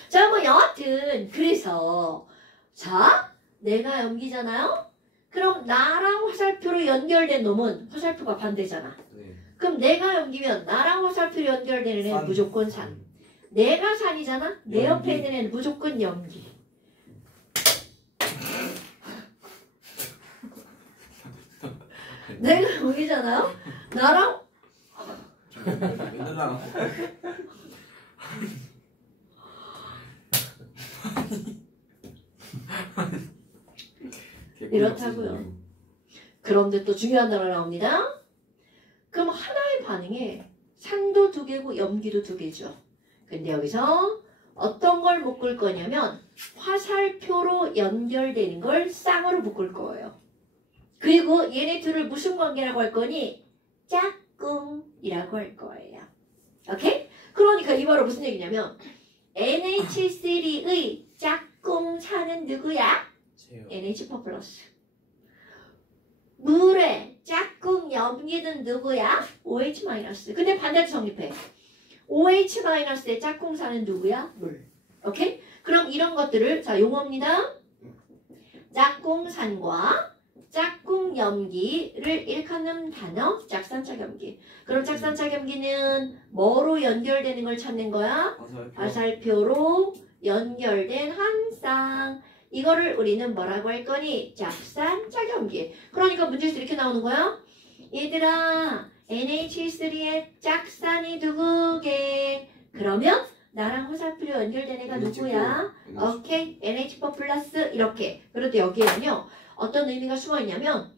자, 뭐 여하튼 그래서 자, 내가 염기잖아요? 그럼 나랑 화살표로 연결된 놈은 화살표가 반대잖아. 네. 그럼 내가 염기면 나랑 화살표로 연결되는 애는 무조건 산. 내가 산이잖아? 내 옆에 있는 애는 무조건 염기. 내가 염기잖아요? 나랑 맨날 나랑 이렇다고요. 그런데 또 중요한 단어 나옵니다. 그럼 하나의 반응에 산도 2 두 개고 염기도 두 개죠. 근데 여기서 어떤 걸 묶을 거냐면 화살표로 연결되는 걸 쌍으로 묶을 거예요. 그리고 얘네 둘을 무슨 관계라고 할 거니? 짝꿍이라고 할 거예요. 오케이? 그러니까 이 말은 무슨 얘기냐면 NH3의 짝꿍산은 누구야? 제요. NH4 플러스. 물의 짝꿍 염기는 누구야? OH 마이너스. 근데 반대로 성립해. OH 마이너스의 짝꿍산은 누구야? 물. 오케이? 그럼 이런 것들을 자 용어입니다. 짝꿍산과 짝꿍 염기를 일컫는 단어 짝산짝 염기. 그럼 짝산짝 염기는 뭐로 연결되는 걸 찾는 거야? 화살표로 연결된 한 쌍. 이거를 우리는 뭐라고 할 거니? 짝산짝 염기. 그러니까 문제에서 이렇게 나오는 거야. 얘들아 NH3의 짝산이 누구게? 그러면 나랑 화살표로 연결된 애가 누구야? 오케이 NH4 플러스 이렇게. 그래도 여기에는요 어떤 의미가 숨어 있냐면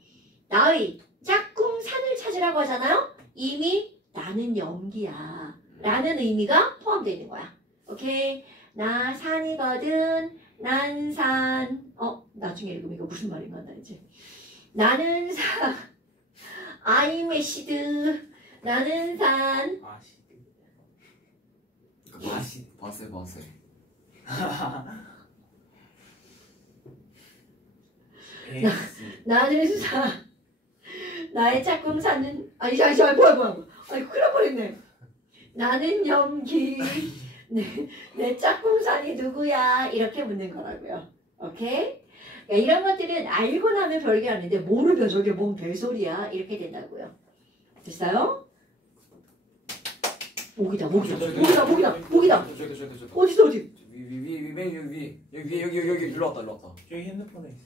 나의 짝꿍산을 찾으라고 하잖아요. 이미 나는 염기야 라는 의미가 포함되어 있는 거야. 오케이 나 산이거든. 난 산. 나중에 읽으면 이거 무슨 말인가 나 이제. 나는 산. I'm 애시드. 나는 산. 바세. 나는 산. 나의 짝꿍산은 잠시만 뭐야. 큰일 날 뻔했네. 나는 염기. 내 짝꿍산이 누구야? 이렇게 묻는 거라고요. 오케이? 그러니까 이런 것들은 알고 나면 별게 아닌데 모르면 저게 뭔 별소리야? 이렇게 된다고요. 됐어요? 모기다. 어디? 여기 일로 왔다. 저기 핸드폰에 있어.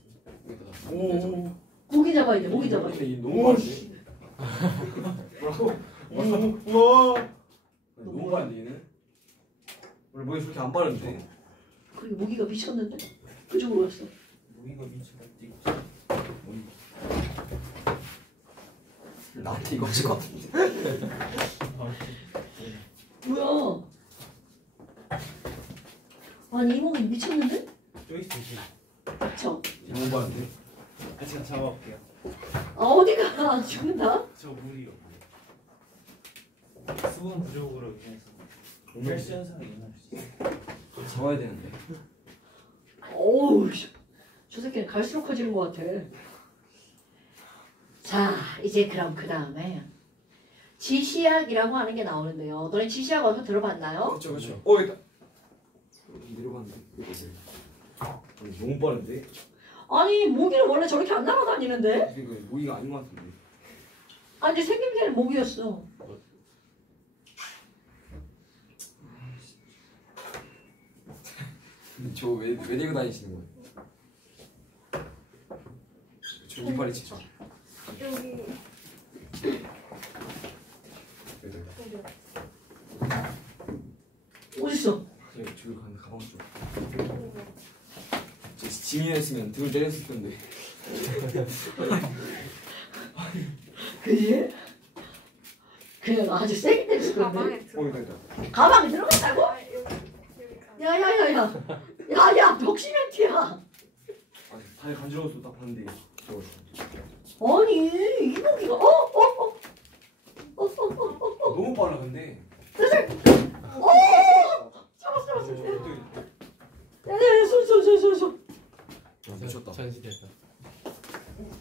오. 모기 잡아야 돼. 모기 잡아. 근데 이 너무 빠른데? 뭐라고? 우와. 너무 빠른데 얘는? 원래 목이 그렇게 안 빠른데? 그리고 모기가 미쳤는데 그쪽으로 왔어. 모기가 미치가 뛰고. 나한테 이거 없을 것 같은데? 뭐야? 아니 이 모기 미쳤는데? 저기 있어. 저. 너무 빠른데? 제가 잡아볼게요. 어디가 죽는다? 저 물이요. 수분 부족으로 인해서 헬스 현상이 일어날 수 있어요. 잡아야 되는데. 어우, 저 새끼는 갈수록 커지는 것 같아. 자, 이제 그럼 그 다음에 지시약이라고 하는 게 나오는데요. 너네 지시약 어디서 들어봤나요? 그렇죠. 있다. 내려갔는데. 너무 빠른데? 아니, 모기는 원래 저렇게 안 날아다니는데? 이거 모기가 아닌 것 같은데. 아니, 근데 생김새는 모기였어. 저 왜 들고 다니시는 거예요? 저기 빨리 치죠. 여기 어딨어? 저기 가방 좀. 지민이었으면 등을 때렸을 텐데. 그지? 그냥 아주 세게 때렸을 건데. 가방에 들어. 있다. 가방에 들어갔다고? 여기 야야야야 벽시멘트야. 발에 간지러워서 딱 봤는데 저거. 아니 이 모기가 너무 빨라 근데. 잡았어. 어떻게? 야야야 손. 미쳤다. 전시됐다.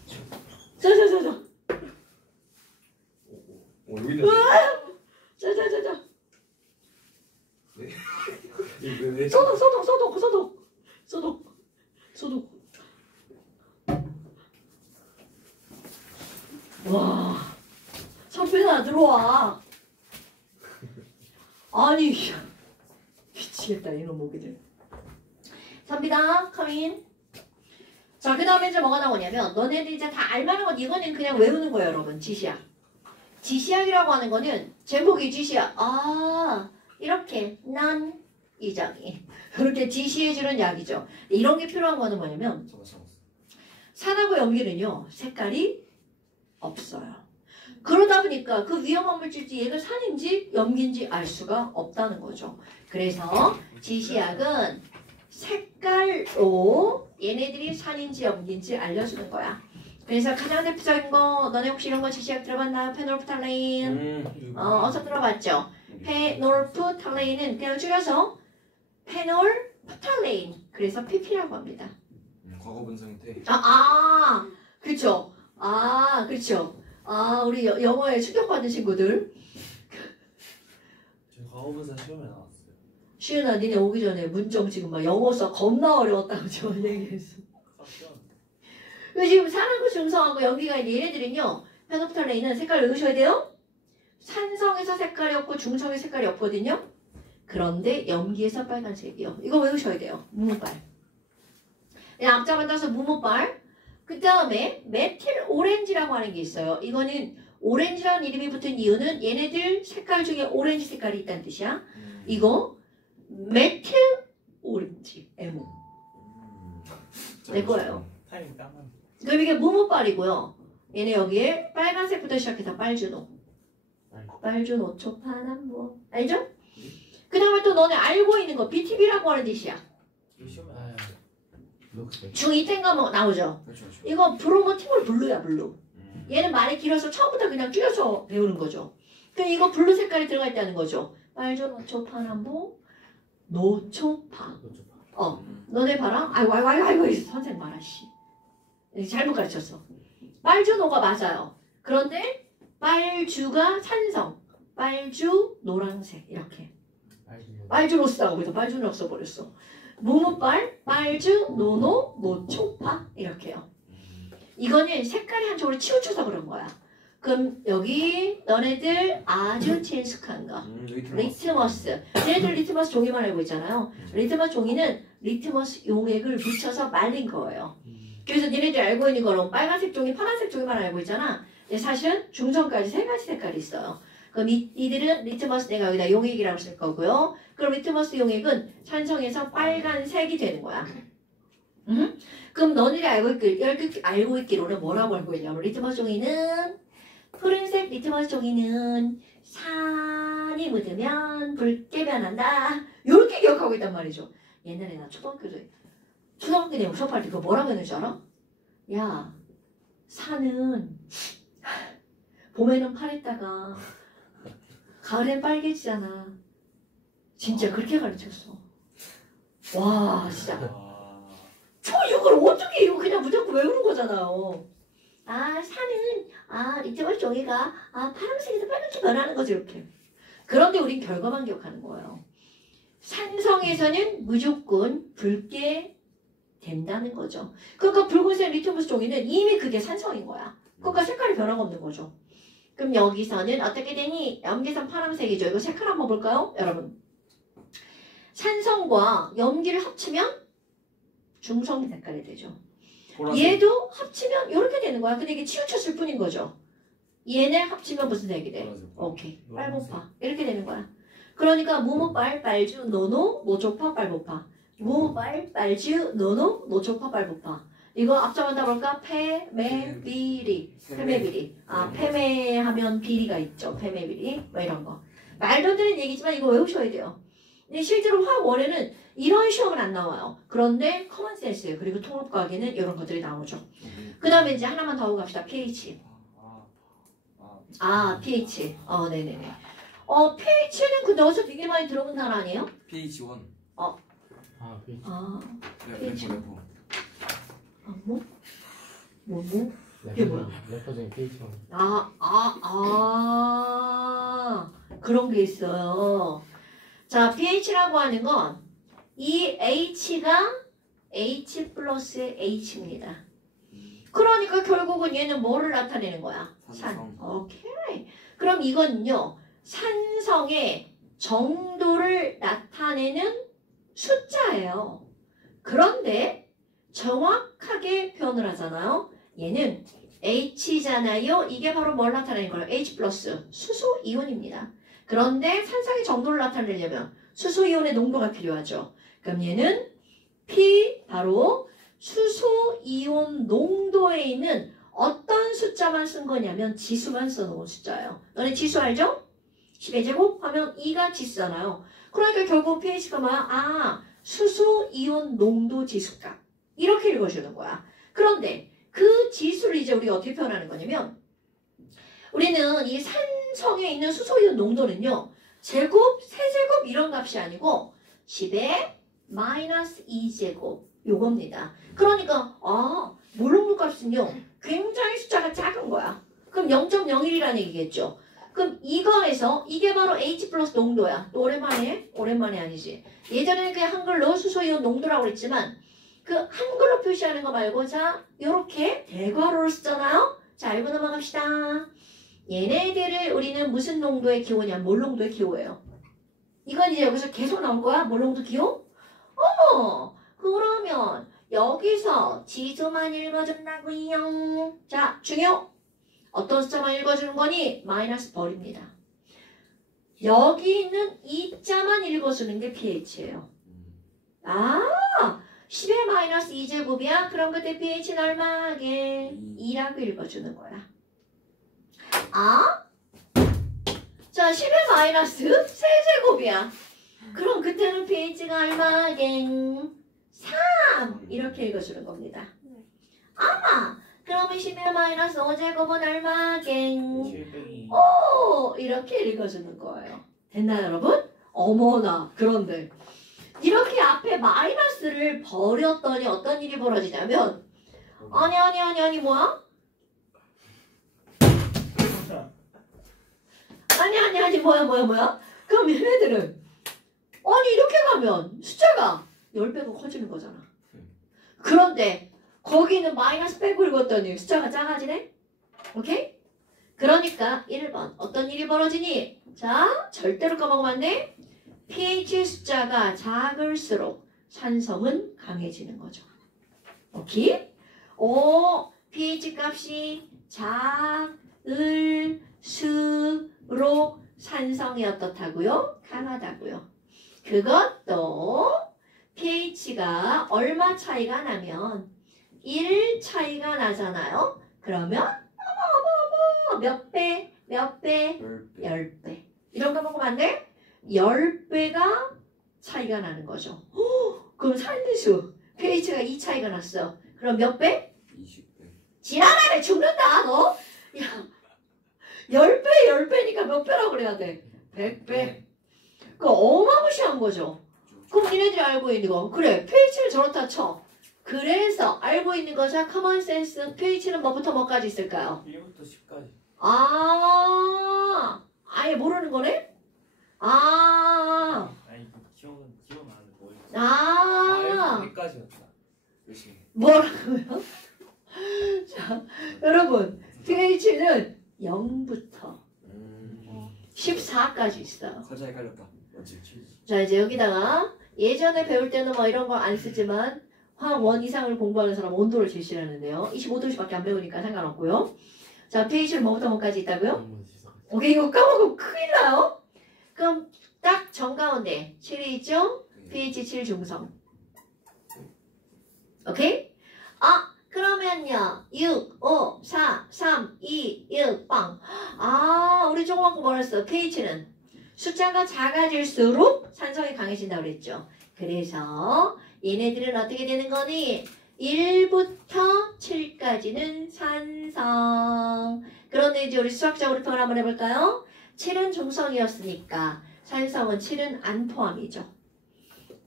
자. 여기 있네. 자. 왜? 소독. 와, 선배나 들어와. 아니, 미치겠다 이놈 모기들. 선비다, 커민. 자, 그 다음에 이제 뭐가 나오냐면 너네들 이제 다 알만한 건 이거는 그냥 외우는 거예요, 여러분. 지시약. 지시약이라고 하는 거는 제목이 지시약. 이렇게 난 이장이 그렇게 지시해주는 약이죠. 이런 게 필요한 거는 뭐냐면 잡았어. 산하고 염기는요 색깔이 없어요. 그러다 보니까 그 위험한 물질이 얘가 산인지 염기인지 알 수가 없다는 거죠. 그래서 지시약은 색깔로 얘네들이 산인지 염기인지 알려주는 거야. 그래서 가장 대표적인 거 너네 혹시 이런 거 지시약 들어봤나? 페놀프탈레인. 어서 들어봤죠? 페놀프탈레인은 그냥 줄여서 페놀프탈레인. 그래서 PP라고 합니다. 과거 분상태. 그쵸. 그쵸. 우리 영어에 충격받은 친구들. 저 과거분사 시험에 나왔어요. 시은아, 니네 오기 전에 문정 지금 막 영어 써 겁나 어려웠다고 저 얘기했어. 그 지금 산화구 중성하고 염기가 있는 얘네들은요. 페노프탈레인은 색깔을 외우셔야 돼요. 산성에서 색깔이 없고 중성에서 색깔이 없거든요. 그런데 염기에서 빨간색이요. 이거 외우셔야 돼요. 무모빨. 그냥 앞자만 따서 무모빨. 그 다음에 메틸 오렌지라고 하는 게 있어요. 이거는 오렌지라는 이름이 붙은 이유는 얘네들 색깔 중에 오렌지 색깔이 있다는 뜻이야. 이거 메틸 오렌지 M. 내 거예요. 타이밍 까만. 그럼 이게 무모빨이고요. 얘네 여기에 빨간색부터 시작해서 빨주노. 빨주노 초파남보. 알죠? 그 다음에 또 너네 알고 있는 거 BTB라고 하는 뜻이야. 이 시험에 아, 녹색. 중2 땐가 뭐 나오죠. 그렇죠. 그렇죠. 이거 브로모티몰 블루야 블루. 얘는 말이 길어서 처음부터 그냥 줄여서 배우는 거죠. 그럼 이거 블루 색깔이 들어가 있다는 거죠. 빨주노 초파남보 노초파. 너네 봐라. 아이고 선생 말아 씨. 잘못 가르쳤어. 빨주노가 맞아요. 그런데 빨주가 산성, 빨주 노란색 이렇게. 빨주노스라고 그래서 빨주노 써버렸어. 무무빨, 빨주, 노노, 노초파 이렇게요. 이거는 색깔이 한쪽으로 치우쳐서 그런 거야. 그럼 여기 너네들 아주 친숙한 거. 리트머스. 얘네들 리트머스 종이만 알고 있잖아요. 리트머스 종이는 리트머스 용액을 묻혀서 말린 거예요. 그래서 니네들 알고 있는 거는 빨간색 종이, 파란색 종이만 알고 있잖아. 근데 사실은 중성까지 세 가지 색깔이 있어요. 그럼 이들은 리트머스 내가 여기다 용액이라고 쓸 거고요. 그럼 리트머스 용액은 산성에서 빨간색이 되는 거야. 그럼 너네들이 알고 있기로는 뭐라고 알고 있냐면 리트머스 종이는 푸른색 리트머스 종이는 산이 묻으면 붉게 변한다. 이렇게 기억하고 있단 말이죠. 옛날에 나 초등학교 때 수업할 때 그거 뭐라고 했는지 줄 알아? 야, 산은 봄에는 파랬다가 가을엔 빨개지잖아. 진짜 그렇게 가르쳤어. 와, 진짜. 이걸 어떻게 이거 그냥 무조건 외우는 거잖아요. 산은 리트머스 종이가 파란색에서 빨갛게 변하는 거지 이렇게. 그런데 우린 결과만 기억하는 거예요. 산성에서는 무조건 붉게 된다는 거죠. 그러니까 붉은색 리트머스 종이는 이미 그게 산성인 거야. 그러니까 색깔이 변화가 없는 거죠. 그럼 여기서는 어떻게 되니? 염기성 파란색이죠. 이거 색깔 한번 볼까요? 여러분. 산성과 염기를 합치면 중성 색깔이 되죠. 보라색. 얘도 합치면 이렇게 되는 거야. 근데 이게 치우쳤을 뿐인 거죠. 얘네 합치면 무슨 색이 돼? 보라색. 오케이. 빨보파. 이렇게 되는 거야. 그러니까 무모빨, 빨주, 노노, 노초파, 빨보파. 무모빨, 빨주, 노노, 노초파, 빨보파. 이거 앞장한다 볼까? 페메비리. 페메비리. 페메하면 비리가 있죠. 페메비리. 뭐 이런 거. 말도 안 되는 얘기지만 이거 외우셔야 돼요. 근데 실제로 화학 원에는 이런 시험은 안 나와요. 그런데 커먼센스 그리고 통합과학에는 이런 것들이 나오죠. 그 다음에 이제 하나만 더 하고 갑시다. pH. pH. 네네네. pH는 근데 어디서 되게 많이 들어본 단어 아니에요? pH 1. pH. pH. 래퍼. 뭐? 이게 뭐야? 래퍼 중에 pH. 그런 게 있어요. 자, pH라고 하는 건 이 H가 H 플러스 H입니다. 그러니까 결국은 얘는 뭐를 나타내는 거야? 산. 오케이. 그럼 이거는요. 산성의 정도를 나타내는 숫자예요. 그런데 정확하게 표현을 하잖아요. 얘는 H잖아요. 이게 바로 뭘 나타내는 거예요? H 플러스 수소 이온입니다. 그런데 산성의 정도를 나타내려면 수소 이온의 농도가 필요하죠. 그럼 얘는 P 바로 수소 이온 농도에 있는 어떤 숫자만 쓴 거냐면 지수만 써놓은 숫자예요. 너네 지수 알죠? 10의 제곱 하면 2가 지수잖아요. 그러니까 결국 pH가 뭐야? 아, 수소 이온 농도 지수값. 이렇게 읽어주는 거야. 그런데 그 지수를 이제 우리가 어떻게 표현하는 거냐면 우리는 이 산성에 있는 수소 이온 농도는요. 제곱, 세제곱 이런 값이 아니고 10의 마이너스 2제곱 요겁니다. 그러니까 몰롱도 값은요. 굉장히 숫자가 작은 거야. 그럼 0.01이라는 얘기겠죠. 그럼 이거에서 이게 바로 H 플러스 농도야. 또 오랜만에? 오랜만이 아니지. 예전에는 그냥 한글로 수소이온 농도라고 그랬지만 그 한글로 표시하는 거 말고 자 요렇게 대괄호를 쓰잖아요. 자 알고 넘어갑시다. 얘네들을 우리는 무슨 농도의 기호냐? 몰농도의 기호예요. 이건 이제 여기서 계속 나온 거야? 몰농도 기호? 그러면 여기서 지수만 읽어준다고요. 자 중요. 어떤 숫자만 읽어주는 거니? 마이너스 버립니다. 여기 있는 이 자만 읽어주는 게 pH예요. 10의 마이너스 2제곱이야? 그럼 그때 pH는 얼마게? 2라고 읽어주는 거야. 자 10의 마이너스 3제곱이야. 그럼 그때는 pH가 얼마게? 3 이렇게 읽어주는 겁니다. 그러면 10의 마이너스 5제곱은 얼마게? 700이 이렇게 읽어주는 거예요. 됐나요 여러분? 어머나 그런데 이렇게 앞에 마이너스를 버렸더니 어떤 일이 벌어지냐면 아니 뭐야? 아니 뭐야? 그럼 얘네들은 아니 이렇게 가면 숫자가 10배가 커지는 거잖아. 그런데 거기는 마이너스 빼고 읽었더니 숫자가 작아지네? 오케이? 그러니까 1번 어떤 일이 벌어지니? 자 절대로 까먹으면 안 돼. pH 숫자가 작을수록 산성은 강해지는 거죠. 오케이? pH 값이 작을수록 산성이 어떻다고요? 강하다고요. 그것도 pH가 얼마 차이가 나면 1 차이가 나잖아요. 그러면 몇 배? 10배. 이런 거 먹으면 안 돼? 10배가 차이가 나는 거죠. 그럼 산수 pH가 2 차이가 났어. 그럼 몇 배? 20배. 지랄하네 죽는다 너. 야 10배니까 몇 배라고 그래야 돼? 100배. 그거 어마무시한 거죠. 그럼 니네들이 알고 있는 거 그래 pH를 저렇다 쳐. 그래서 알고 있는 거자 커먼 센스 pH는 뭐부터 뭐까지 있을까요? 1부터 10까지. 아예 모르는 거네? 아니 기억은 아는데 뭐였지? 1까지였다. 열심히. 뭐라고요? 자 여러분 pH는 0부터 14까지 있어요. 살짝 헷갈렸다. 맞지? 자 이제 여기다가 예전에 배울 때는 뭐 이런 거 안 쓰지만 화학 1 이상을 공부하는 사람 온도를 제시하는데요. 25도씨밖에 안 배우니까 상관없고요. 자 pH를 뭐부터 뭐까지 있다고요? 오케이 이거 까먹으면 큰일 나요. 그럼 딱 정가운데 7이 있죠? pH 7 중성. 오케이? 그러면요 6, 5, 4, 3, 2, 1 빵. 우리 조그맣고 뭐랬어? pH는 숫자가 작아질수록 산성이 강해진다고 그랬죠. 그래서 얘네들은 어떻게 되는 거니? 1부터 7까지는 산성. 그런데 이제 우리 수학적으로 표현 한번 해볼까요? 7은 중성이었으니까 산성은 7은 안 포함이죠.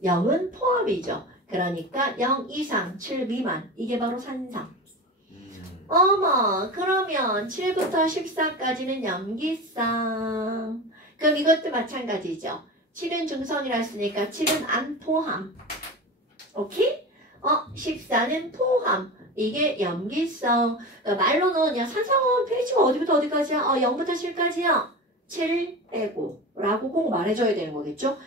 0은 포함이죠. 그러니까 0 이상 7 미만 이게 바로 산성. 어머 그러면 7부터 14까지는 염기성. 그럼 이것도 마찬가지죠. 7은 중성이라 했으니까 7은 안 포함. 오케이? 14는 포함. 이게 염기성. 말로는 그냥 산성은 pH가 어디부터 어디까지야? 0부터 7까지야. 7 빼고 라고 꼭 말해줘야 되는 거겠죠?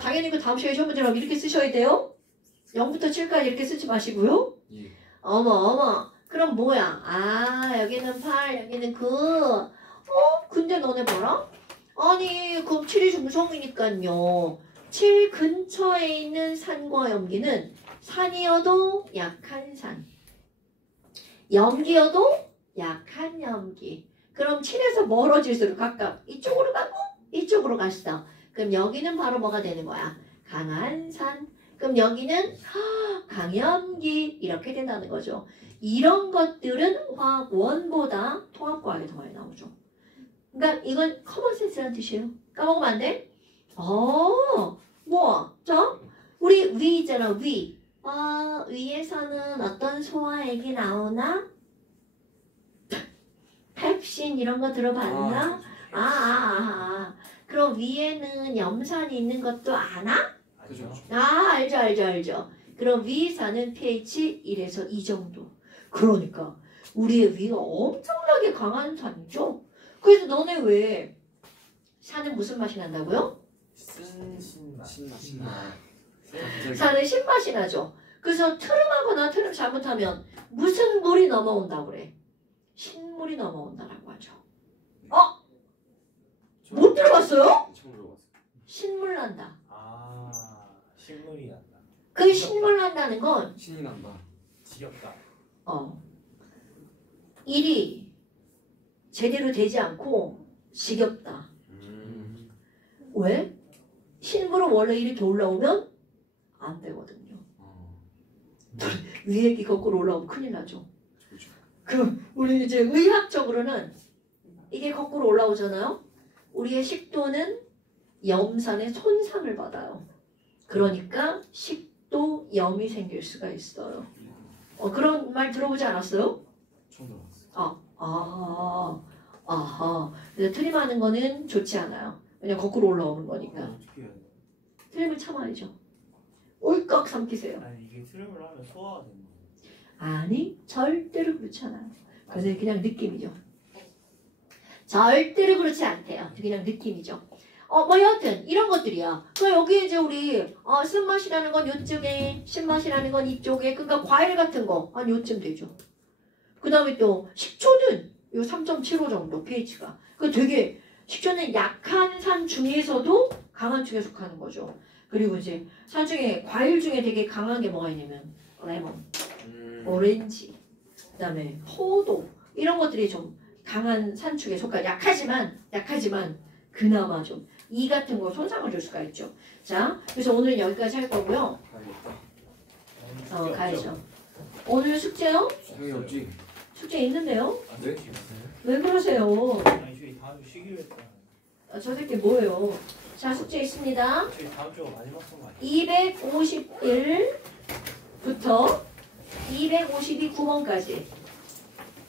당연히 그 다음 시간에 시험 문제라면 이렇게 쓰셔야 돼요. 0부터 7까지 이렇게 쓰지 마시고요. 예. 어머 그럼 뭐야? 여기는 8 여기는 9. 근데 너네 봐라. 아니 그럼 7이 중성이니까요. 7 근처에 있는 산과 염기는 산이어도 약한 산, 염기여도 약한 염기. 그럼 7에서 멀어질수록 가깝. 이쪽으로 가고 이쪽으로 갔어. 그럼 여기는 바로 뭐가 되는 거야? 강한 산. 그럼 여기는 강염기 이렇게 된다는 거죠. 이런 것들은 화학원보다 통합과학에 더 많이 나오죠. 그러니까 이건 커먼센스라는 뜻이에요. 까먹으면 안 돼? 뭐? 우리 위 있잖아, 위. 위에서는 어떤 소화액이 나오나? 펩신 이런 거 들어봤나? 그럼 위에는 염산이 있는 것도 아나? 그죠. 알죠. 그럼 위산은 pH 1에서 2 정도. 그러니까 우리의 위가 엄청나게 강한 산이죠. 그래서 너네 왜 산은 무슨 맛이 난다고요? 신맛. 산은 신맛이 나죠. 그래서 트름하거나 트름 잘못하면 무슨 물이 넘어온다고 그래? 신물이 넘어온다라고 하죠. 못 들어봤어요? 처음 들어봤어. 신물 난다. 신물이 난다. 그 신물 난다는 건 신이 난다. 지겹다. 일이 제대로 되지 않고 지겹다. 왜? 신물은 원래 이렇게 올라오면 안 되거든요. 위에 게 거꾸로 올라오면 큰일 나죠. 그 우리 이제 의학적으로는 이게 거꾸로 올라오잖아요. 우리의 식도는 염산의 손상을 받아요. 그러니까 식도염이 생길 수가 있어요. 그런 말 들어보지 않았어요? 처음 들어봤어. 그래서 트림하는 거는 좋지 않아요. 그냥 거꾸로 올라오는 거니까. 어떻게 해야 돼? 트림을 참아야죠. 울꺽 삼키세요. 아니 이게 트림을 하면 소화가 되는 거야. 아니, 절대로 그렇지 않아요. 그건 그냥 느낌이죠. 절대로 그렇지 않대요. 그냥 느낌이죠. 뭐 여하튼 이런 것들이야. 그럼 여기 이제 우리 쓴맛이라는 건 요쪽에, 신맛이라는 건 이쪽에. 그러니까 과일 같은 거 한 요쯤 되죠. 그 다음에 또 식초는 요 3.75 정도 pH가. 그 되게 식초는 약한 산 중에서도 강한 축에 속하는 거죠. 그리고 이제 산 중에 과일 중에 되게 강한 게 뭐가 있냐면 레몬, 오렌지, 그 다음에 포도 이런 것들이 좀 강한 산축에 속하. 약하지만 그나마 좀 이 같은 거 손상을 줄 수가 있죠. 자, 그래서 오늘은 여기까지 할 거고요. 가야겠다. 가야죠. 오늘 숙제요? 형이 없지? 숙제 있는데요? 네? 왜 그러세요? 아니 저희 다음 주 쉬기로 했잖아. 저 새끼 뭐예요? 자, 숙제 있습니다. 저희 다음 주가 마지막 수업 아니야? 251부터 252 9번까지.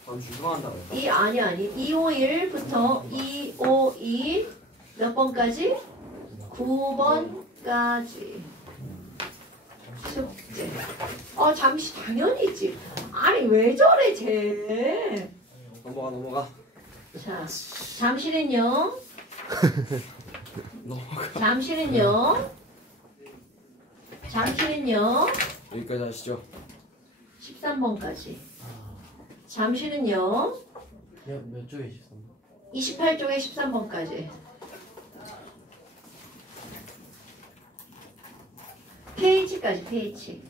죄송한다. 아니. 251부터 252 몇 번까지? 9번까지. 숙제. 잠시 당연히 있지. 아니 왜 저래 쟤. 넘어가. 자, 잠시는요. 잠시는요. 여기까지 하시죠. 13번까지. 잠시는요. 몇 쪽에 13번? 28쪽에 13번까지. pH까지 pH.